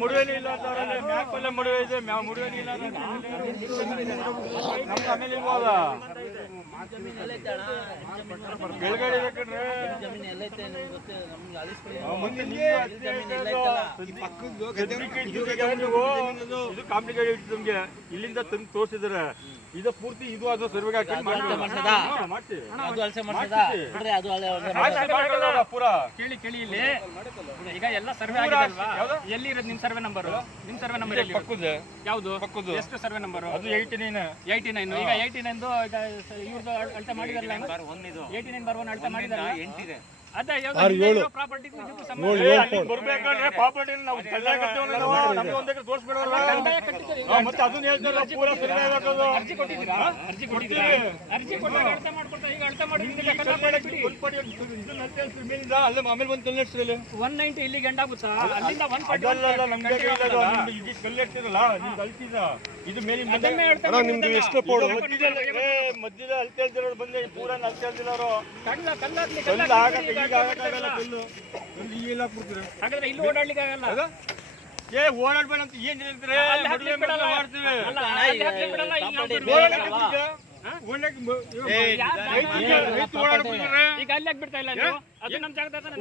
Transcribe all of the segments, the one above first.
ಮುಡುವೆನೇ ಇಲ್ಲ ಮ್ಯಾಪಲ್ಲೇ ಮುಡುವೆ ಇದೆ, ಮುಡುವೆನೇ ಇಲ್ಲ ನಮ್ಗೆ ಆಮೇಲೆ ಇಲ್ವಲ್ಲ ಕೆಳಗಡೆ ಬೇಕಂದ್ರೆ ಇದು ಕಾಂಪ್ಲಿಕೇಟೆಡ್ ನಮ್ಗೆ ಇಲ್ಲಿಂದ ತಂದು ತೋರಿಸಿದ್ರೆ ಇದು ಪೂರ್ತಿ ಇದು ಅದು ಸರ್ವೆ ಪೂರಾ ಕೇಳಿ ಕೇಳಿ ಇಲ್ಲಿ ಈಗ ಎಲ್ಲ ಸರ್ವೆ ಆಗಿದೆಲ್ವಾ? ಎಲ್ಲಿ ಇರೋದು ನಿಮ್ ಸರ್ವೆ ನಂಬರ್? ನಿಮ್ ಸರ್ವೆ ನಂಬರ್ ಎಲ್ಲಿ? ಪಕ್ಕದ ಯಾವುದು ಪಕ್ಕದ ಎಷ್ಟು ಸರ್ವೆ ನಂಬರ್? ಅದು 89. ಈಗ 89 ಈಗ ಇವ್ರದ್ದು ಅಳತೆ ಮಾಡಿದಾರಲ್ಲ, 89 ಬರ್ 1 ಅಳತೆ ಮಾಡಿದಾರಲ್ಲ. ಅದೇ ಪ್ರಾಪರ್ಟಿ ಬರ್ಬೇಕಾದ್ರೆ ಪ್ರಾಪರ್ಟಿ ನಾವು ನಮ್ಗೆ ಒಂದ್ ಎಕರೆ ತೋರಿಸ್ಬಿಡೋಲ್ಲ ಮತ್ತೆ ಅದನ್ನ ಹೇಳ್ತಾರೆ ಪೂರಾ ಸರ್ವೆ ಆಗಬೇಕು. ಅರ್ಜಿ ಕೊಟ್ಟಿದ್ದೀರಾ? ಅರ್ಜಿ ಕೊಟ್ಟಿದ್ದೀರಾ? ಅರ್ಜಿ ಕೊಟ್ಟಾಗ ಅಳತೆ ಮಾಡ್ಕೊಡ್ತಾ ಈಗ ಅಳತೆ ಮಾಡಿದ್ರೆ ಅಲ್ಲ ಆಮೇಲೆ ಒಂದು ಕಲ್ಲು ನಡೆಸಿರಲ್ಲ 190 ಇಲ್ಲಿಗೆ ಎಂಡ್ ಆಗುತ್ತಾ? ಅಲ್ಲಿಂದ 140 ನಮ್ಗೆ ಕಲ್ಲು ಇರ್ತಿರಲ್ಲ ನಿಮ್ಗೆ ಅಲ್ತಿದ ಇದು ಮೇಲಿನ ನಿಮ್ದು ಎಷ್ಟು ಪೋಡು ಮಧ್ಯದ ಅಲ್ತೆ ಹೇಳ್ತಿರೋರು ಬಂದು ಪೂರಾ ಅಲ್ತೆ ಹೇಳ್ತಿರೋರು ಕಲ್ಲಾಗ್ಲಿ ಹಾಗಾದ್ರೆ ಇಲ್ಲಿ ಓಡಾಡ್ಲಿಕ್ಕೆ ಆಗಲ್ಲ. ಓಡಾಡ್ಬೇಡ ಅಂತ ಏನ್ ಹೇಳ್ತಾರೆ ಮಾಡ್ತೀವಿ ಈಗ ಅಲ್ಲಿ ಬಿಡ್ತಾ ಇಲ್ಲ ಅದು ನಮ್ ಜಾಗದಲ್ಲಿ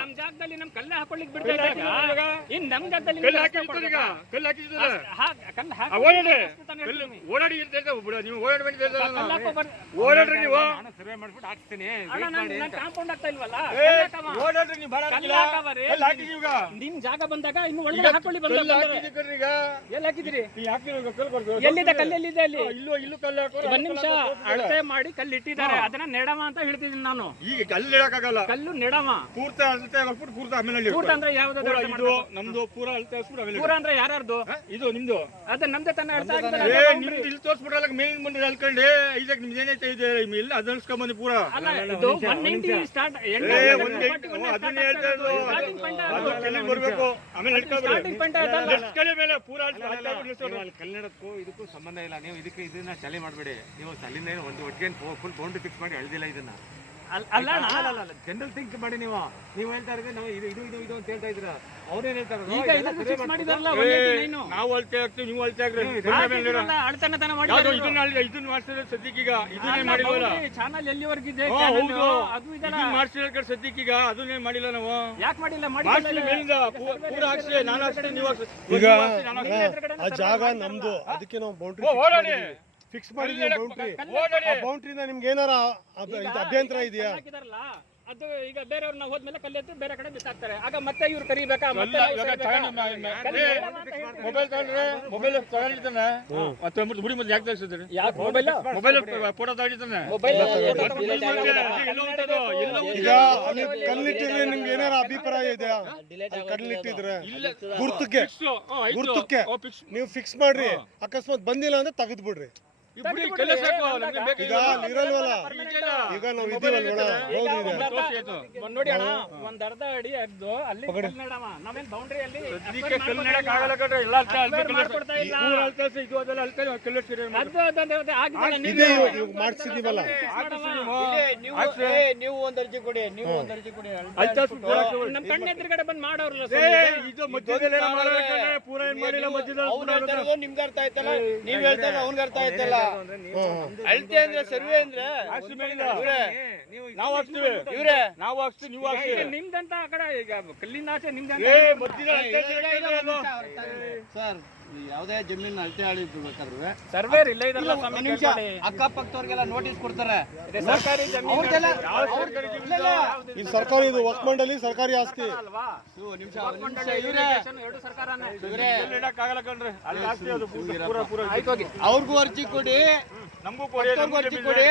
ನಮ್ ಜಾಗದಲ್ಲಿ ನಮ್ ಕಲ್ಲೆ ಹಾಕೊಳ್ಳಿಕ್ ಬಿಡ್ತಾ ಇಲ್ಲ. ಇನ್ ನಮ್ ಜಾಗದಲ್ಲಿ ಓಡಾಡಿ ನೀವು ಓಡಾಡ್ರಿ ನೀವು ಸರ್ವೆ ಮಾಡ್ಬಿಟ್ಟು ಹಾಕ್ತೀನಿ. ಕಾಂಪೌಂಡ್ ಆಗ್ತಾ ಇಲ್ವಲ್ಲ, ಓಡಾಡ್ರಿ ನೀವು ನಿಮ್ ಜಾಗ ಬಂದಾಗ ಇನ್ನು ಒಳಗಡೆ ಹಾಕೊಳ್ಳಿ ಬಂದ ಎಲ್ಲಿ ಹಾಕಿದಿರಿ? ಎಲ್ಲಿದೆ ಕಲ್ಲು? ಎಲ್ಲಿದೆ ಅಲ್ಲಿ? ಇಲ್ಲೂ ಕಲ್ಲು ಹಾಕೋ. ಒಂದ್ ನಿಮಿಷ ಅಳತೆ ಮಾಡಿ ಕಲ್ಲು ಇಟ್ಟಿದ್ದಾರೆ, ಅದನ್ನ ನೆಡಮ ಅಂತ ಹೇಳ್ತಿದ್ದೀನಿ ನಾನು. ಈಗ ಕಲ್ಲು ಹೇಳಕ್ಕಾಗಲ್ಲ, ಕಲ್ಲು ನೆಡಮ ಪೂರ್ತ ಅಳತೆ ಹಾಕ್ಬಿಟ್ಟು ಪೂರ್ತ ಆಮೇಲೆ ಪೂರ್ತ ಅಂದ್ರೆ ಯಾವ್ದು? ನಮ್ದು ಪೂರಾ ಅಳತೆ ಹಾಕ್ಬಿಟ್ಟು ಆಮೇಲೆ ಪೂರ ಅಂದ್ರೆ ಯಾರ್ದು? ಇದು ನಿಮ್ದು. ಅದ ನಮ್ದೇ ತಾನೇ ಅರ್ಥ ಆಗಿದೆ. ನಿಮ್ದು ಇಲ್ಲಿ ತೋರ್ಸ್ಬಿಟ್ರಲ್ಲ ಮೇಲಿನ ಬಂದ್ರೆ ಅಲ್ಕೊಂಡೆ ಇದಕ್ಕೆ ನಿಮ್ದು ಏನೈತೆ ಇದೆ ಇಲ್ಲ ಅದನ್ನ ಅನ್ಸ್ಕೊಂಬಂದು ಪೂರಾ ಇದು 190 ಸ್ಟಾರ್ಟ್ ಅದನ್ನ ಹೇಳ್ತಾ ಇರೋದು. ಅದು ಕೆಳಗೆ ಬರ್ಬೇಕು ಆಮೇಲೆ ಮೇಲೆ ಪೂರಾ ಕನ್ನಡಕ್ಕೂ ಇದಕ್ಕೂ ಸಂಬಂಧ ಇಲ್ಲ. ನೀವು ಇದನ್ನ ಚಳಿ ಮಾಡಬೇಡಿ. ನೀವು ಅಲ್ಲಿಂದ ಒಂದು ಒಟ್ಟಿಗೆ ಫುಲ್ ಬೌಂಡ್ರಿ ಫಿಕ್ಸ್ ಮಾಡಿ ಅಳ್ದಿಲ್ಲ ಇದನ್ನ. ಜನರಲ್ ಥಿಂಕ್ ಮಾಡಿ. ನೀವು ಹೇಳ್ತಾ ಇದ್ರೆ ನಾವು ಇದು ಇದು ಇದು ಅಂತ ಹೇಳ್ತಾ ಇದ್ರ ಅವ್ರೇನ್ ಹೇಳ್ತಾರೆ ನಾವು ಅಳ್ತೆ ಹಾಕ್ತೀವಿ ನೀವು ಅಳ್ತೆ ಹಾಕ್ರಿ ಇದನ್ನ ಮಾಡ್ಸಿದ್ರೆ ಸದ್ಯಕ್ಕೀಗ ಇದನ್ನೇ ಮಾಡಿಲ್ವಲ್ಲ. ಚಾನಲ್ ಎಲ್ಲಿವರೆಗಿದೆ ಮಾಡ್ಸಿದ್ರೆ ಸದ್ಯಕ್ಕೀಗ ಅದನ್ನೇ ಮಾಡಿಲ್ಲ ನಾವು. ಯಾಕೆ ಮಾಡಿಲ್ಲ? ಮೇಲಿಂದ ಪೂರ ಹಾಕ್ಸಿ ನಾನು ಹಾಕ್ತೀನಿ ನೀವು ಈಗ ಆ ಜಾಗ ನಮ್ದು, ಅದಕ್ಕೆ ನಾವು ಬೌಂಡ್ರಿ ಫಿಕ್ಸ್ ಮಾಡಿದ್ವಿ. ಬೌಂಡ್ರಿಯಿಂದ ನಿಮ್ಗೆ ಏನಾರ ಅಭ್ಯಂತರ ಇದೆಯಾ? ಅದು ಈಗ ಬೇರೆಯವ್ರನ್ನ ಹೋದ್ಮೇಲೆ ಕಲ್ಲೆತ್ತು ಬೇರೆ ಕಡೆ ಬಿಸಾಕ್ತಾರೆ. ಆಗ ಮತ್ತೆ ಇವ್ರು ಕರಿಬೇಕಾ? ಮೊಬೈಲ್ ತಗೊಂಡ್ರೆ ಮೊಬೈಲ್ ತಗೊಂಡಿದ್ದಾನೆ ಮತ್ತೆ ಬುಡಿ ಮತ್ತೆ ಯಾಕೆ ತರಿಸಿದ್ರಿ? Mobile photo ತಗೊಂಡಿದ್ದಾನೆ. ಈಗ ಅಲ್ಲಿ ಕಲ್ಲಿಟ್ಟಿದ್ರೆ ನಿಮ್ಗೆ ಏನಾರ ಅಭಿಪ್ರಾಯ ಇದೆಯಾ? ಕಲ್ಲಿಟ್ಟಿದ್ರೆ ಗುರ್ತಕ್ಕೆ ನೀವು ಫಿಕ್ಸ್ ಮಾಡ್ರಿ. ಅಕಸ್ಮಾತ್ ಬಂದಿಲ್ಲ ಅಂದ್ರೆ ತೆಗೆದು ಬಿಡ್ರಿ. ಈಗ ಇರಲ್ವಲ್ಲ, ಈಗ ನಾವು ಇದೀವಲ್ವಣ. ನೋಡಿ ಅಣ್ಣ, ಒಂದ್ ಅರ್ಧ ಅಡಿ ಅಗ್ದು ಅಲ್ಲಿ ನಾವೇನ್ ಬೌಂಡ್ರಿಯಲ್ಲಿ ಮಾಡ್ಸಿದೀವಲ್ಲ. ನೀವು ಒಂದ್ ಅರ್ಜಿ ಕೊಡಿ, ನೀವು ಒಂದ್ ಅರ್ಜಿ ಕೊಡಿ. ನಮ್ ಕಣ್ಣ ಎದುರುಗಡೆ ಬಂದ್ ಮಾಡೋರ್ಲ ನಿಮ್ಗೆ ಅರ್ಥ ಆಯ್ತಲ್ಲ, ನೀವ್ ಹೇಳ್ತಾರ ಅವ್ನ್ಗೆ ಅರ್ಥ ಆಯ್ತಲ್ಲ. ಅಳತೆ ಅಂದ್ರೆ ಸರ್ವೆ ಅಂದ್ರೆ ನಾವು ಹಾಕ್ತೀವಿ, ಇವ್ರೆ ನಾವು ಹಾಕ್ತೀವಿ, ನೀವು ಹಾಕ್ತೀವಿ. ನಿಮ್ದಂತ ಆ ಕಡೆ ಈಗ ಕಲ್ಲಿಂದ ಆಚೆ ನಿಮ್ದಂತ ಸರ್ ಯಾವ್ದೇ ಜಮೀನು ಅಳತೆ ಆಳಿರ್ಬೇಕಾದ್ರೆ ಸರ್ವೇರ್ ಇಲ್ಲ ಇದೆಲ್ಲ ಅಕ್ಕಪಕ್ಕದವ್ರಿಗೆಲ್ಲ ನೋಟಿಸ್ ಕೊಡ್ತಾರೆ. ಸರ್ಕಾರಿ ಜಮೀನು ಇದು ಸರ್ಕಾರಿ, ಇದು ವಕ್ಫ್ ಮಂಡಳಿ ಸರ್ಕಾರಿ ಆಸ್ತಿ. ಅವ್ರಿಗೂ ಅರ್ಜಿ ಕೊಡಿ, ನಮಗೂ ಅರ್ಜಿ ಕೊಡಿ.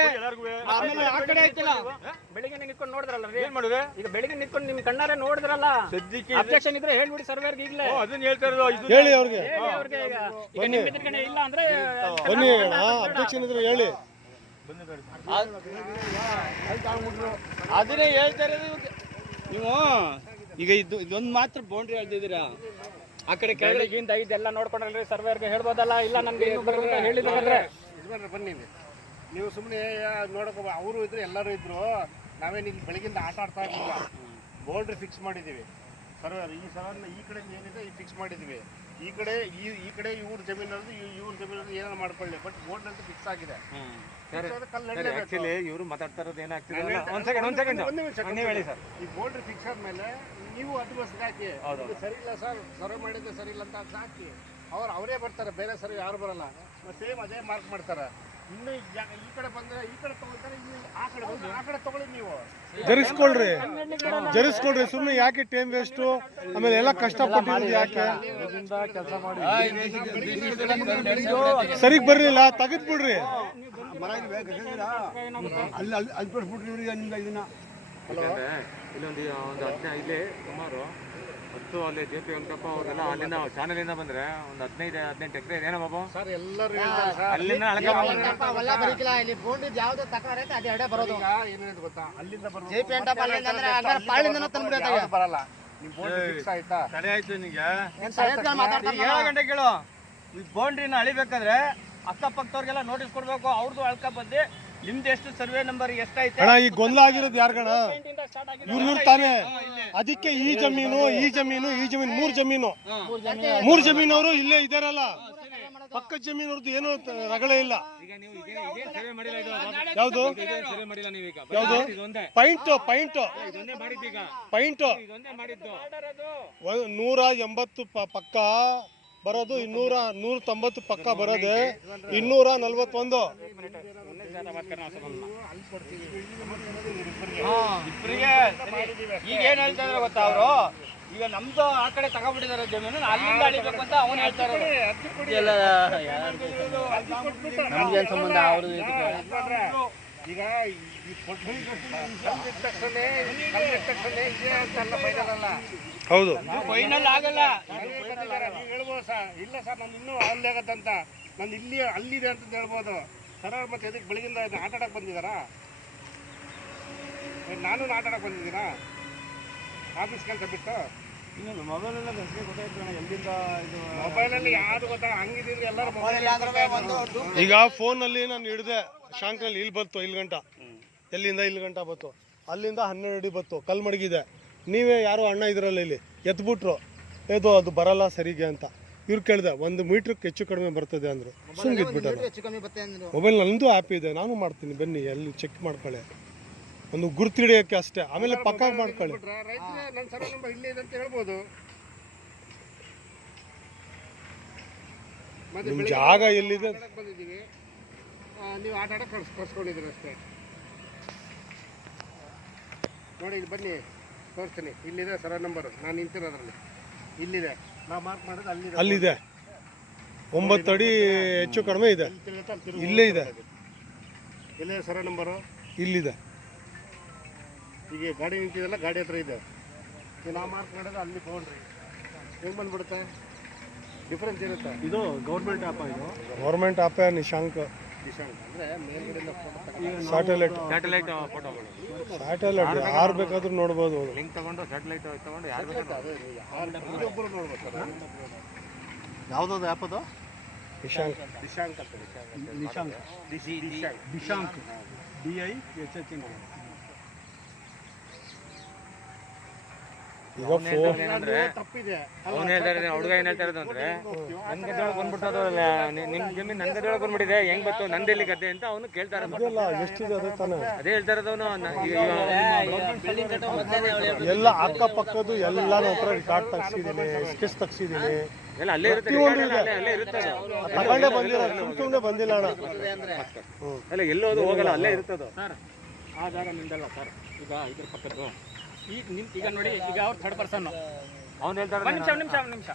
ಆಮೇಲೆ ಆ ಕಡೆ ಆಯ್ತಲ್ಲ ಬೆಳಿಗ್ಗೆ ನಿಂತ್ಕೊಂಡು ನೋಡಿದ್ರಲ್ಲ, ಏನ್ ಮಾಡಿದ್ರೆ ಈಗ ಬೆಳಿಗ್ಗೆ ನಿಂತ್ಕೊಂಡು ನಿಮ್ ಕಣ್ಣಾರೆ ನೋಡಿದ್ರಲ್ಲ. ಅಬ್ಜೆಕ್ಷನ್ ಇದ್ರೆ ಹೇಳ್ಬಿಡಿ ಸರ್ವೇರ್ಗೆ ಈಗಲೇ. ಅದನ್ನ ಹೇಳ್ತಾ ಇರೋದು ಹೇಳಿ ಅವ್ರಿಗೆ. ಈಗ ನಿಮ್ಮ ಎದುರುಗಡೆ ಇಲ್ಲ ಅಂದ್ರೆ ಬನ್ನಿ, ಅಬ್ಜೆಕ್ಷನ್ ಇದ್ರೆ ಹೇಳಿ. ಅದನ್ನೇ ಹೇಳ್ತಾ ಇರೋದು ನೀವು. ಈಗ ಇದೊಂದು ಮಾತ್ರ ಬೌಂಡ್ರಿ ಹೇಳ್ತಿದ್ದೀರಾ, ಆ ಕಡೆ ಕೆಳಗಿಂದ ಇದೆಲ್ಲ ನೋಡ್ಕೊಂಡ್ರೆ ಸರ್ವೇರ್ಗೆ ಹೇಳ್ಬೋದಲ್ಲ. ಇಲ್ಲ ನಮ್ಗೆ ಹೇಳಿದ್ರೆ ಬನ್ನಿ ನೀವು ಸುಮ್ಮನೆ ನೋಡಕ ಅವರು ಇದ್ರು ಎಲ್ಲರೂ ಇದ್ರು ನಾವೇನು ಇಲ್ಲಿ ಬೆಳಗಿಂದ ಆಟ ಆಡ್ತಾ ಇರಲಿಲ್ಲ. ಬೌಂಡ್ರಿ ಫಿಕ್ಸ್ ಮಾಡಿದ್ದೀವಿ. ಸರ್ವೇರ್ ಈ ಸಲ ಈ ಕಡೆ ಏನಿದೆ ಈ ಫಿಕ್ಸ್ ಮಾಡಿದ್ದೀವಿ. ಈ ಕಡೆ ಇವ್ರ ಜಮೀನದ್ದು ಇವ್ರ ಜಮೀನದ್ದು ಏನಾರು ಮಾಡ್ಕೊಳ್ಳಿ, ಬಟ್ ಬೋರ್ಡ್ ಅಂತ ಫಿಕ್ಸ್ ಆಗಿದೆ. ಆಕ್ಚುಲಿ ಇವರು ಮಾತಾಡ್ತಾ ಇರೋದು ಏನಾಗ್ತಿದೆ, ಒಂದ್ ಸೆಕೆಂಡ್ ನೀವು ಹೇಳಿ ಸರ್. ಈ ಬೋರ್ಡ್ ಫಿಕ್ಸ್ ಆದ್ಮೇಲೆ ನೀವು ಅದು ಬಸ್ ಹಾಕಿ, ಇದು ಸರಿ ಇಲ್ಲ ಸರ್, ಸರ್ವೆ ಮಾಡಿದ್ದು ಸರಿ ಇಲ್ಲ ಅಂತ ಹಾಕಿ ಅವರೇ ಬರ್ತಾರೆ, ಬೇರೆ ಸರ್ವೆ ಯಾರು ಬರಲ್ಲ. ಸೇಮ್ ಅದೇ ಮಾರ್ಕ್ ಮಾಡ್ತಾರೆ. ಇನ್ನು ಈ ಕಡೆ ಬಂದ್ರೆ ಈ ಕಡೆ ತಗೊಳ್ತಾರೆ, ಇನ್ನು ಆ ಕಡೆ ಬಂದ್ರೆ ಆ ಕಡೆ ತಗೊಳ್ಳಿ. ನೀವು ಜರಿಸ್ಕೊಳ್ರಿ ಸುಮ್ಮನೆ ಯಾಕೆ ಟೈಮ್ ವೇಸ್ಟು, ಆಮೇಲೆ ಎಲ್ಲ ಕಷ್ಟಪಟ್ಟಿರೋದು ಯಾಕೆ? ಸರಿಗ್ ಬರ್ಲಿಲ್ಲ ತೆಗೆದ್ ಬಿಡ್ರಿ. ಇಲ್ಲೊಂದು 15 ಸುಮಾರು 10 ಅಲ್ಲಿ JP ವೆಂಕಟಪ್ಪ ಅವ್ರೆಲ್ಲ ಅಲ್ಲಿಂದ ಚಾನಲಿಂದ ಬಂದ್ರೆ ಒಂದು 15-18 ಎಕರೆ ಏನೋ ಬಾಬು ಸರ್ ಎಲ್ಲರೂ ಅಲ್ಲಿಂದ ಏನೇನು ಗೊತ್ತಾ, ಅಲ್ಲಿಂದ ಬರಲ್ಲ. ನಿಮ್ ಬೋರ್ಡ್ ಫಿಕ್ಸ್ ಆಯ್ತಾ? ತಡೆ ಆಯ್ತು ನಿನಗೆ 7 ಗಂಟೆ ಕೇಳು. ಈ ಬೌಂಡ್ರಿನ ಅಳಿಬೇಕಾದ್ರೆ ಅಕ್ಕಪಕ್ಕದವ್ರಿಗೆಲ್ಲ ನೋಟಿಸ್ ಕೊಡ್ಬೇಕು. ಅವ್ರದ್ದು ಅಳ್ಕ ಬಂದು ನಿಮ್ದು ಎಷ್ಟು ಸರ್ವೆ ನಂಬರ್ ಎಷ್ಟೈತೆ ಅಣ್ಣ ಈ ಗೊಂದಲ ಆಗಿರೋದು ಯಾರ್ಗಣ? ಇವ್ರು ತಾನೇ. ಅದಕ್ಕೆ ಈ ಜಮೀನು ಮೂರ್ ಜಮೀನವರು ಇಲ್ಲೇ ಇದಾರಲ್ಲ, ಪಕ್ಕದ ಜಮೀನವ್ರದ್ದು ಏನೋ ರಗಳೆ ಇಲ್ಲ. ಯಾವ್ದು ಪಾಯಿಂಟ್ 180 ಪಕ್ಕ ಬರೋದು, 190 ಪಕ್ಕ ಬರೋದು, 241. ಈಗ ಏನ್ ಹೇಳ್ತಾ ಇದಾರೆ ಗೊತ್ತಾ ಅವರು? ಈಗ ನಮ್ದು ಆ ಕಡೆ ತಗೊಂಡ್ಬಿಟ್ಟಿದ್ದಾರೆ ಜಮೀನು, ಅಲ್ಲಿಂದ ಅಳಿಬೇಕು ಅಂತ ಅವನು ಹೇಳ್ತಾ ಇರೋದು. ನಮ್ಗೇನ್ ಸಂಬಂಧ ಅವ್ರದ್ದು? ಈಗ ಹೌದು ಫೈನಲ್ ಆಗಲ್ಲ. ಹೇಳ್ಬೋದು ಸರ್, ಇಲ್ಲ ಸರ್ ನಾನು ಇನ್ನೂ ಅಲ್ಲಿ ಆಗತ್ತಂತ, ನಾನು ಅಲ್ಲಿದೆ ಅಂತ ಹೇಳ್ಬೋದು. ಸರ್ ಮತ್ತೆ ಎದಕ್ಕೆ ಬೆಳಗಿಂದ ಆಟ ಆಡಕ್ಕೆ ಬಂದಿದ್ದಾರಾ? ನಾನು ಆಟ ಆಡಕ್ಕೆ ಬಂದಿದ್ದೀರಾ ಆಫೀಸ್ ಕೆಲಸ ಬಿಟ್ಟು? ಮೊಬೈಲಲ್ಲಿ ಯಾರು ಗೊತ್ತಾ, ಹಂಗಿದ್ದೀನಿ ಎಲ್ಲರೂ ಮೊಬೈಲ್. ಈಗ ಫೋನಲ್ಲಿ ನಾನು ಹಿಡಿದೆ ಶಾಂಕ್ನಲ್ಲಿ, ಇಲ್ಲಿ ಬಂತು 1 ಗಂಟ, ಎಲ್ಲಿಂದ 1 ಗಂಟ ಬಂತು, ಅಲ್ಲಿಂದ 12 ಅಡಿ ಬಂತು, ಕಲ್ ಮಡಗಿದೆ. ನೀವೇ ಯಾರೋ ಅಣ್ಣ ಇದ್ರಲ್ಲ ಇಲ್ಲಿ ಎತ್ಬಿಟ್ರು, ಅದು ಬರಲ್ಲ ಸರಿಗೆ ಅಂತ. ಇವ್ರು ಕೇಳಿದೆ 1 ಮೀಟ್ರಿಗೆ ಹೆಚ್ಚು ಕಡಿಮೆ ಬರ್ತದೆ ಅಂದರು. ಸುಮ್ಗಿದ್ಬಿಟ್ಟಾರೆ. ಮೊಬೈಲ್ ನಂದು ಆ್ಯಪ್ ಇದೆ, ನಾನು ಮಾಡ್ತೀನಿ, ಬನ್ನಿ ಅಲ್ಲಿ ಚೆಕ್ ಮಾಡ್ಕೊಳ್ಳಿ, ಒಂದು ಗುರ್ತು ಹಿಡಿಯೋಕ್ಕೆ ಅಷ್ಟೇ, ಆಮೇಲೆ ಪಕ್ಕ ಮಾಡ್ಕೊಳ್ಳಿ. ರೈತರೇ ನನ್ನ ಸರ್ ನಂಬರ್ ಇಲ್ಲೇ ಇದೆ ಅಂತ ಹೇಳ್ಬೋದು. ನಿಮ್ಮ ಜಾಗ ಎಲ್ಲಿದೆ ಬಂದಿದ್ದೀವಿ, ನೀವು ಆಟ ಆಡಕ್ಕೆ ಕಳ್ಸ್ಕೊಂಡಿದ್ದೀರಿ ಅಷ್ಟೇ. ನೋಡಿ ಇಲ್ಲಿ ಬನ್ನಿ ತೋರಿಸ್ತೀನಿ, ಇಲ್ಲಿದೆ ಸರ ನಂಬರು, ನಾನು ನಿಂತಿರೋದ್ರಲ್ಲಿ ಇಲ್ಲಿದೆ, ನಾವು ಮಾರ್ಕ್ ಮಾಡೋದು ಅಲ್ಲಿದೆ. 9 ಅಡಿ ಹೆಚ್ಚು ಕಡಿಮೆ ಇದೆ, ಇಲ್ಲೇ ಇದೆ. ಇಲ್ಲೇ ಸರ ನಂಬರು ಇಲ್ಲಿದೆ. ಈಗ ಗಾಡಿ ನಿಂತಿದೆಲ್ಲ ಗಾಡಿ ಹತ್ರ ಇದೆ, ನಾವು ಮಾರ್ಕ್ ಮಾಡೋದು ಅಲ್ಲಿ ಬೌಂಡ್ರಿ. ಹೆಂಗೆ ಬಂದ್ಬಿಡುತ್ತೆ? ಡಿಫ್ರೆನ್ಸ್ ಇರುತ್ತೆ. ಇದು government app, government app Nishank. ಅಂದರೆ ಮೇಲ್ಗಡೆಯಿಂದ ಸ್ಯಾಟಲೈಟ್ ಫೋಟೋಗಳು, ಸ್ಯಾಟಲೈಟ್ ಯಾರು ಬೇಕಾದ್ರೂ ನೋಡ್ಬೋದು. ಲಿಂಕ್ ತಗೊಂಡು ಸ್ಯಾಟಲೈಟ್ ತಗೊಂಡು ಯಾರು ಬೇಕಾದ್ರೂ ಒಬ್ಬರು ನೋಡ್ಬೋದು ಸರ್. ಯಾವ್ದು ಆ್ಯಪ್ ಅದು? ನಿಶಾಂಕ್. ದಿಶಾಂಕ್ ಅಂತ, ದಿಶಾಂಕ್ DISHANK. ಈಗ ಫೋನ್ ತಪ್ಪಿದೆ. ಅವ್ನು ಹೇಳ್ತಾ ಇರೋದು, ಹುಡುಗ ಏನ್ ಹೇಳ್ತಾ ಇರೋದು ಅಂದ್ರೆ, ನನ್ ಗದ್ದೆಯೊಳಗೆ ಬಂದ್ಬಿಟ್ಟದಲ್ಲ, ನಿಮ್ ಜಮೀನ್ ನನ್ ಗದ್ದೆಯೊಳಗೆ ಬಂದ್ಬಿಟ್ಟಿದೆ, ಹೆಂಗ್ ಬತ್ತು ನಂದೆಲ್ಲಿ ಗದ್ದೆ ಅಂತ ಅವನು ಕೇಳ್ತಾರೆ. ಎಷ್ಟಿದೆ ಅದೇ ತಾನೆ, ಅದೇ ಹೇಳ್ತಾ ಇರೋದು ಅವನು. ಎಲ್ಲ ಅಕ್ಕಪಕ್ಕದ್ದು ಎಲ್ಲ ನನ್ನ ಹತ್ರ ರಿಕಾರ್ಡ್ ತೆಗ್ಸಿದ್ದೀನಿ, ಸ್ಕೆಚ್ ತೆಗ್ಸಿದ್ದೀನಿ, ಎಲ್ಲ ಅಲ್ಲೇ ಇರುತ್ತೆ, ಅಲ್ಲೇ ಇರುತ್ತೆ. ತಗೊಂಡೇ ಬಂದಿಲ್ಲ, ಸುಮ್ಮನೆ ಬಂದಿಲ್ಲ ಅಣ್ಣ. ಅಲ್ಲ ಎಲ್ಲೋದು ಹೋಗಲ್ಲ, ಅಲ್ಲೇ ಇರ್ತದ. ಸರ್ ಆ ಜಾಗ ನಿಮ್ದಲ್ಲ ಸರ್, ಈಗ ಇದ್ರ ಪಕ್ಕದ್ದು ಈಗ ನೋಡಿ, ಈಗ ಅವ್ರು 3rd ಪರ್ಸನ್, ಅವ್ನು ಹೇಳ್ತಾರೆ. ಒಂದು ನಿಮಿಷ.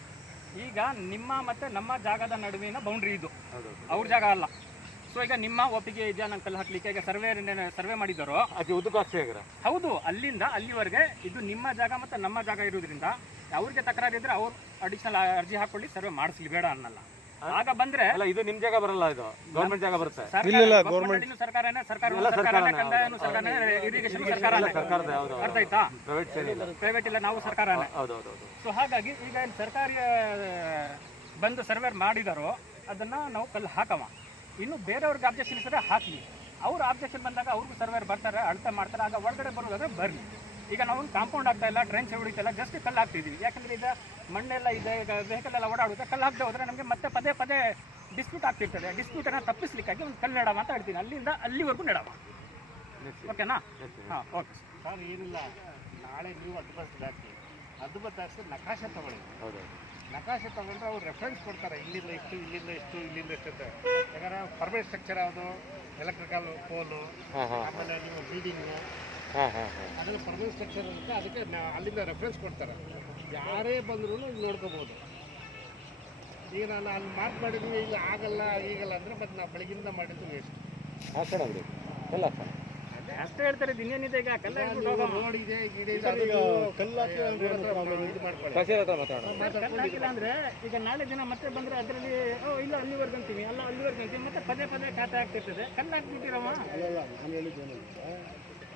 ಈಗ ನಿಮ್ಮ ಮತ್ತೆ ನಮ್ಮ ಜಾಗದ ನಡುವಿನ ಬೌಂಡ್ರಿ ಇದು, ಅವ್ರ ಜಾಗ ಅಲ್ಲ. ಸೊ ಈಗ ನಿಮ್ಮ ಒಪ್ಪಿಗೆ ಇದೆಯಾ ನಾನು ಕಲ್ಲು ಹಾಕ್ಲಿಕ್ಕೆ? ಈಗ ಸರ್ವೆ ಮಾಡಿದ್ದಾರೋ ಅದು ಉದ್ದಕ್ಕೂ ಹೌದು, ಅಲ್ಲಿಂದ ಅಲ್ಲಿವರೆಗೆ ಇದು ನಿಮ್ಮ ಜಾಗ ಮತ್ತೆ ನಮ್ಮ ಜಾಗ ಇರೋದ್ರಿಂದ ಅವ್ರಿಗೆ ತಕರಾರು ಇದ್ರೆ ಅವ್ರು ಅಡಿಷನಲ್ ಅರ್ಜಿ ಹಾಕೊಳ್ಳಿ, ಸರ್ವೆ ಮಾಡಿಸ್ಲಿ, ಬೇಡ ಅನ್ನಲ್ಲ. ಆಗ ಬಂದ್ರೆ ಅಲ್ಲ, ಇದು ನಿಮ್ ಜಾಗ ಬರಲ್ಲ, ಇದು ಗೌರ್ಮೆಂಟ್ ಜಾಗ ಬರುತ್ತೆ. ಇಲ್ಲ ಗೌರ್ಮೆಂಟ್ ಸರ್ಕಾರನೇ, ಕಂದಾಯನು ಸರ್ಕಾರನೇ, ಇರಿಗೇಷನ್ ಸರ್ಕಾರನೇ. ಅರ್ಥ ಆಯ್ತಾ? ಪ್ರೈವೇಟ್ ಇಲ್ಲ, ನಾವು ಸರ್ಕಾರನೇ. ಸೊ ಹಾಗಾಗಿ ಈಗ ಸರ್ಕಾರಿ ಬಂದು ಸರ್ವೆ ಮಾಡಿದಾರೋ ಅದನ್ನ ನಾವು ಕಲ್ಲು ಹಾಕವ. ಇನ್ನು ಬೇರೆಯವ್ರಿಗೆ ಅಬ್ಜೆಕ್ಷನ್ ಇದ್ರೆ ಹಾಕ್ಲಿ, ಅವ್ರು ಆಬ್ಜೆಕ್ಷನ್ ಬಂದಾಗ ಅವ್ರಿಗೂ ಸರ್ವೇರ್ ಬರ್ತಾರೆ, ಅಳತೆ ಮಾಡ್ತಾರೆ. ಆಗ ಒಳಗಡೆ ಬರೋದಾದ್ರೆ ಬರಲಿ. ಈಗ ನಾವು ಕಾಂಪೌಂಡ್ ಆಗ್ತಾ ಇಲ್ಲ, ಟ್ರೆಂಚ್ ಹೊಡಿತಿಲ್ಲ, ಜಸ್ಟ್ ಕಲ್ಲು ಹಾಕ್ತಿದ್ದೀವಿ. ಯಾಕಂದರೆ ಈಗ ಮಣ್ಣೆಲ್ಲ ಇದೆ, ಈಗ ವೆಹಿಕಲ್ ಎಲ್ಲ ಓಡಾಡುತ್ತೆ. ಕಲ್ಲು ಹಾಕದೆ ಹೋದರೆ ನಮಗೆ ಮತ್ತೆ ಪದೇ ಪದೇ ಡಿಸ್ಪ್ಯೂಟ್ ಆಗ್ತಿರ್ತದೆ. ಡಿಸ್ಪ್ಯೂಟನ್ನು ತಪ್ಪಿಸ್ಲಿಕ್ಕಾಗಿ ಒಂದು ಕಲ್ಲು ನೆಡವ ಅಂತ ಹೇಳ್ತೀನಿ. ಅಲ್ಲಿಂದ ಅಲ್ಲಿವರೆಗೂ ನೆಡವ. ಓಕೆನಾ? ಹಾಂ, ಓಕೆ ಸರ್. ಏನಿಲ್ಲ, ನಾಳೆ ನೀವು ಅಡ್ಬಸ್ ಹಾಕಿ ನಕಾಶೆ ತಗೊಳ್ಳಿ. ನಕಾಶೆ ತಗೊಂಡ್ರೆ ಅವ್ರು ರೆಫರೆನ್ಸ್ ಕೊಡ್ತಾರೆ, ಇಲ್ಲಿಂದ ಇಷ್ಟು, ಇಲ್ಲಿಂದ ಇಷ್ಟು, ಇಲ್ಲಿಂದ ಇಷ್ಟು ಅಂತ. ಯಾಕಂದ್ರೆ ಪರ್ಮನೆಂಟ್ ಸ್ಟ್ರಕ್ಚರ್ ಯಾವುದು, ಎಲೆಕ್ಟ್ರಿಕಲ್ ಪೋಲು, ಆಮೇಲೆ ನೀವು ಬಿಲ್ಡಿಂಗು, ಅದೆಲ್ಲ ಪರ್ಮನೆಂಟ್ ಸ್ಟ್ರಕ್ಚರ್ ಅಂತ. ಅದಕ್ಕೆ ಅಲ್ಲಿಂದ ರೆಫರೆನ್ಸ್ ಕೊಡ್ತಾರೆ. ಯಾರೇ ಬಂದ್ರೂ ನೋಡ್ಕೋಬೋದು. ಈಗ ನಾನು ಅಲ್ಲಿ ಮಾರ್ಕ್ ಮಾಡಿದ್ವಿ, ಈಗ ಆಗಲ್ಲ ಈಗಲ್ಲ ಅಂದರೆ ಮತ್ತೆ ನಾವು ಬೆಳಗಿಂದ ಮಾಡಿದ್ದು ವೇಸ್ಟ್. ಅಷ್ಟೇ ಹೇಳ್ತಾರೆ. ಇನ್ನೇನಿದೆ, ಈಗ ಕಲ್ಲು ರೋಡ್ ಇದೆ, ಹಾಕಿಲ್ಲ ಅಂದ್ರೆ ಈಗ ನಾಳೆ ದಿನ ಮತ್ತೆ ಬಂದ್ರೆ ಅದರಲ್ಲಿ ಇಲ್ಲ ಅಲ್ಲಿವರೆಗೆ ಅಂತೀವಿ, ಅಲ್ಲ ಅಲ್ಲಿವರೆಗೆ ಅಂತೀವಿ, ಮತ್ತೆ ಪದೇ ಪದೇ ಖಾತೆ ಆಗ್ತಿರ್ತದೆ. ಕಲ್ಲು ಹಾಕ್ಬಿಟ್ಟಿರಮ್ಮ.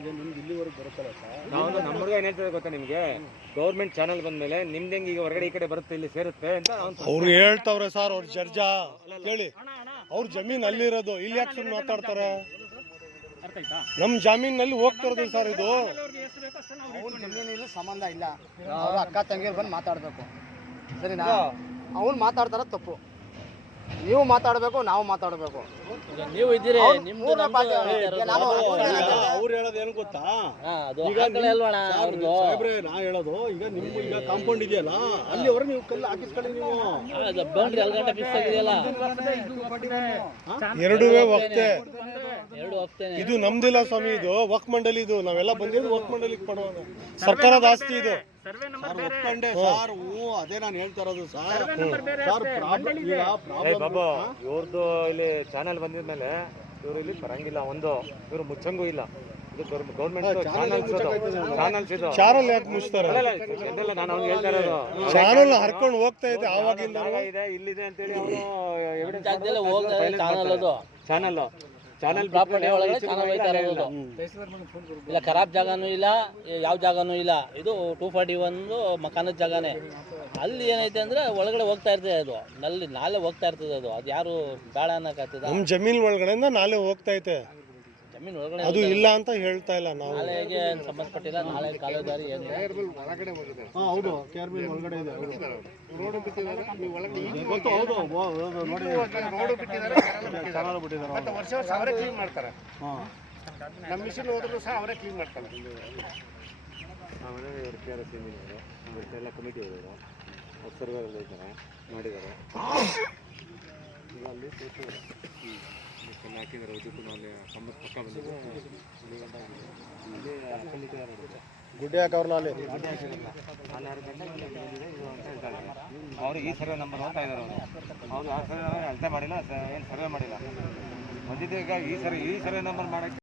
ಈಗ ನಿಮ್ಗೆ ಇಲ್ಲಿವರೆಗೆ ಬರುತ್ತಲ್ಲ ಸರ್. ನಾವು ನಮ್ಮರ್ಗ ಏನ್ ಹೇಳ್ತಾರೆ ಗೊತ್ತಾ ನಿಮ್ಗೆ, ಗೌರ್ಮೆಂಟ್ ಚಾನಲ್ ಬಂದ್ಮೇಲೆ ನಿಮ್ದು ಹೆಂಗೆ ಈಗ ಹೊರಗಡೆ ಈ ಕಡೆ ಬರುತ್ತೆ, ಇಲ್ಲಿ ಸೇರುತ್ತೆ ಅಂತ ಅವ್ರು ಹೇಳ್ತವ್ರೆ ಸರ್. ಅವ್ರ ಜಡ್ಜಾ ಕೇಳಿ, ಅವ್ರ ಜಮೀನ್ ಅಲ್ಲಿರೋದು, ಇಲ್ಲಿ ಯಾಕೆ ಸುಮ್ಮನೆ ಮಾತಾಡ್ತಾರೆ? ಅರ್ಥ ಆಯ್ತಾ? ನಮ್ ಜಮೀನಲ್ಲಿ ಹೋಗ್ತಿರೋದು ಸರ್ ಇದು. ಎಷ್ಟು ಬೇಕೋ ಅಷ್ಟು ನಾವು ಅವ್ರ ಜಮೀನಿಲ್ಲ ಸಂಬಂಧ ಇಲ್ಲ. ಅವರು ಅಕ್ಕ ತಂಗಿಯರು ಬಂದು ಮಾತಾಡಬೇಕು, ಸರಿನಾ? ಅವ್ನು ಮಾತಾಡ್ತಾರ ತಪ್ಪು, ನೀವು ಮಾತಾಡಬೇಕು, ನಾವು ಮಾತಾಡಬೇಕು. ನೀವು ಇದ್ದೀರಿ, ಅವ್ರು ಹೇಳೋದು ಏನು ಗೊತ್ತಾ, ಈಗ ಸಾಹೇಬ್ರೆ ನಾ ಹೇಳೋದು, ಈಗ ನಿಮ್ ಈಗ ಕಾಂಪೌಂಡ್ ಇದೆಯಲ್ಲ, ಅಲ್ಲಿವರೆಗೆ ನೀವು ಕಲ್ಲು ಹಾಕಿಸ್ಕೊಳ್ಳಿ. ನೀವು ಎರಡುವೇ ಹೋಗ್ತೆ. ಇದು ನಮ್ದಿಲ್ಲ ಸ್ವಾಮಿ, ಇದು ವಕ್ ಮಂಡಳಿ. ಇದು ನಾವೆಲ್ಲ ಬಂದಿದ್ದು ವಕ್ ಮಂಡಳಿಗೆ ಪಡುವಾಗ ಸರ್ಕಾರದ ಆಸ್ತಿ ಇದು. ಒಪ್ಕೊಂಡೆ ಸರ್. ಅದೇ ನಾನು ಹೇಳ್ತಾ ಇರೋದು ಸರ್. ಬಾಬಾ ಇವ್ರದ್ದು ಇಲ್ಲಿ ಚಾನಲ್ ಬಂದಿದ್ಮೇಲೆ ಇವ್ರು ಇಲ್ಲಿ ಬರಂಗಿಲ್ಲ, ಒಂದು ಇವ್ರು ಮುಚ್ಚಂಗೂ ಇಲ್ಲ. ಇದು ಗೌರ್ಮೆಂಟ್ ಚಾನಲ್ಸ್ ಇದು. ಚಾನಲ್ ಯಾಕೆ ಮುಚ್ತಾರೆ? ನಾನು ಅವ್ನು ಹೇಳ್ತಾ ಇರೋದು, ಚಾನಲ್ ಹರ್ಕೊಂಡು ಹೋಗ್ತಾ ಇದೆ ಆವಾಗಿಂದ. ಇದೆ ಇಲ್ಲಿದೆ ಅಂತೇಳಿ ಅವನು ಚಾನಲ್ ಇಲ್ಲ, ಖರಾಬ್ ಜಾಗನೂ ಇಲ್ಲ, ಯಾವ ಜಾಗನೂ ಇಲ್ಲ. ಇದು 241 ಮಕಾನದ ಜಾಗನೇ. ಅಲ್ಲಿ ಏನೈತೆ ಅಂದ್ರೆ ಒಳಗಡೆ ಹೋಗ್ತಾ ಇರ್ತದೆ, ಅದು ನಾಳೆ ಹೋಗ್ತಾ ಇರ್ತದೆ. ಅದು ಯಾರು ಬೇಡ ಅನ್ನಕತ್ತದ. ನಮ್ ಜಮೀನ್ ಒಳಗಡೆಯಿಂದ ನಾಳೆ ಹೋಗ್ತಾ ಐತೆ, ಜಮೀನ್ ಒಳಗಡೆ ಅದು ಇಲ್ಲ ಅಂತ ಹೇಳ್ತಾ ಇಲ್ಲ ನಾವು. ನಾಳೆಗೆ ಸಂಬಂಧಪಟ್ಟಿಲ್ಲ. ನಾಳೆ ಕಾಲುದಾರಿ ಏನಿಲ್ಲ. ಒಳಗಡೆ ಹೋಗಿದೆ. ಹೌದು, KRB ಒಳಗಡೆ ಇದೆ. ರೋಡ್ ಬಿಟ್ಟಿದ್ದಾರೆ, ನೀವು ಒಳಗಡೆ ಗೊತ್ತು. ಹೌದು, ನೋಡಿ ರೋಡ್ ಬಿಟ್ಟಿದ್ದಾರೆ, ಚಾನಲ್ ಬಿಟ್ಟಿದ್ದಾರೆ. ಮತ್ತೆ ವರ್ಷ ಅವರೇ ಕ್ಲೀನ್ ಮಾಡ್ತಾರೆ. ನಮ್ಮ ಮಿಷಿನ್ ಹೋದ್ರೂ ಸಹ ಅವರೇ ಕ್ಲೀನ್ ಮಾಡ್ತಾರೆ. ಆಮೇಲೆ ಇವರು KRS ಇಂಜಿನಿಯರು, ಎಲ್ಲ ಕಮಿಟಿ ಅವರು ಸರ್ವೇರ್ ಎಲ್ಲ ಇದ್ದಾರೆ, ಮಾಡಿದ್ದಾರೆ. ಈಗ ಅಲ್ಲಿ ಹಾಕಿದ್ದಾರೆ, ಅದಕ್ಕೂ ಅಲ್ಲಿ ಸಂಬಂಧ ಪಕ್ಕ ಬಂದಿದೆ. ಗುಡ್ಡೆ ಹಾಕವ್ರಲ್ಲ ಅಲ್ಲಿ. 6 ಗಂಟೆ ಬಂದಿದೆ ಇದು ಅಂತ ಹೇಳ್ತಾರೆ. ಅವರು ಈ ಸರ್ವೆ ನಂಬರ್ ನೋಡ್ತಾ ಇದ್ದಾರೆ. ಅವರು ಆ ಸರ್ವೆ ಅಳತೆ ಮಾಡಿಲ್ಲ, ಏನು ಸರ್ವೆ ಮಾಡಿಲ್ಲ. ಬಂದಿದ್ದು ಈಗ ಈ ಸರ್ವೆ ನಂಬರ್ ಮಾಡೋಕ್ಕೆ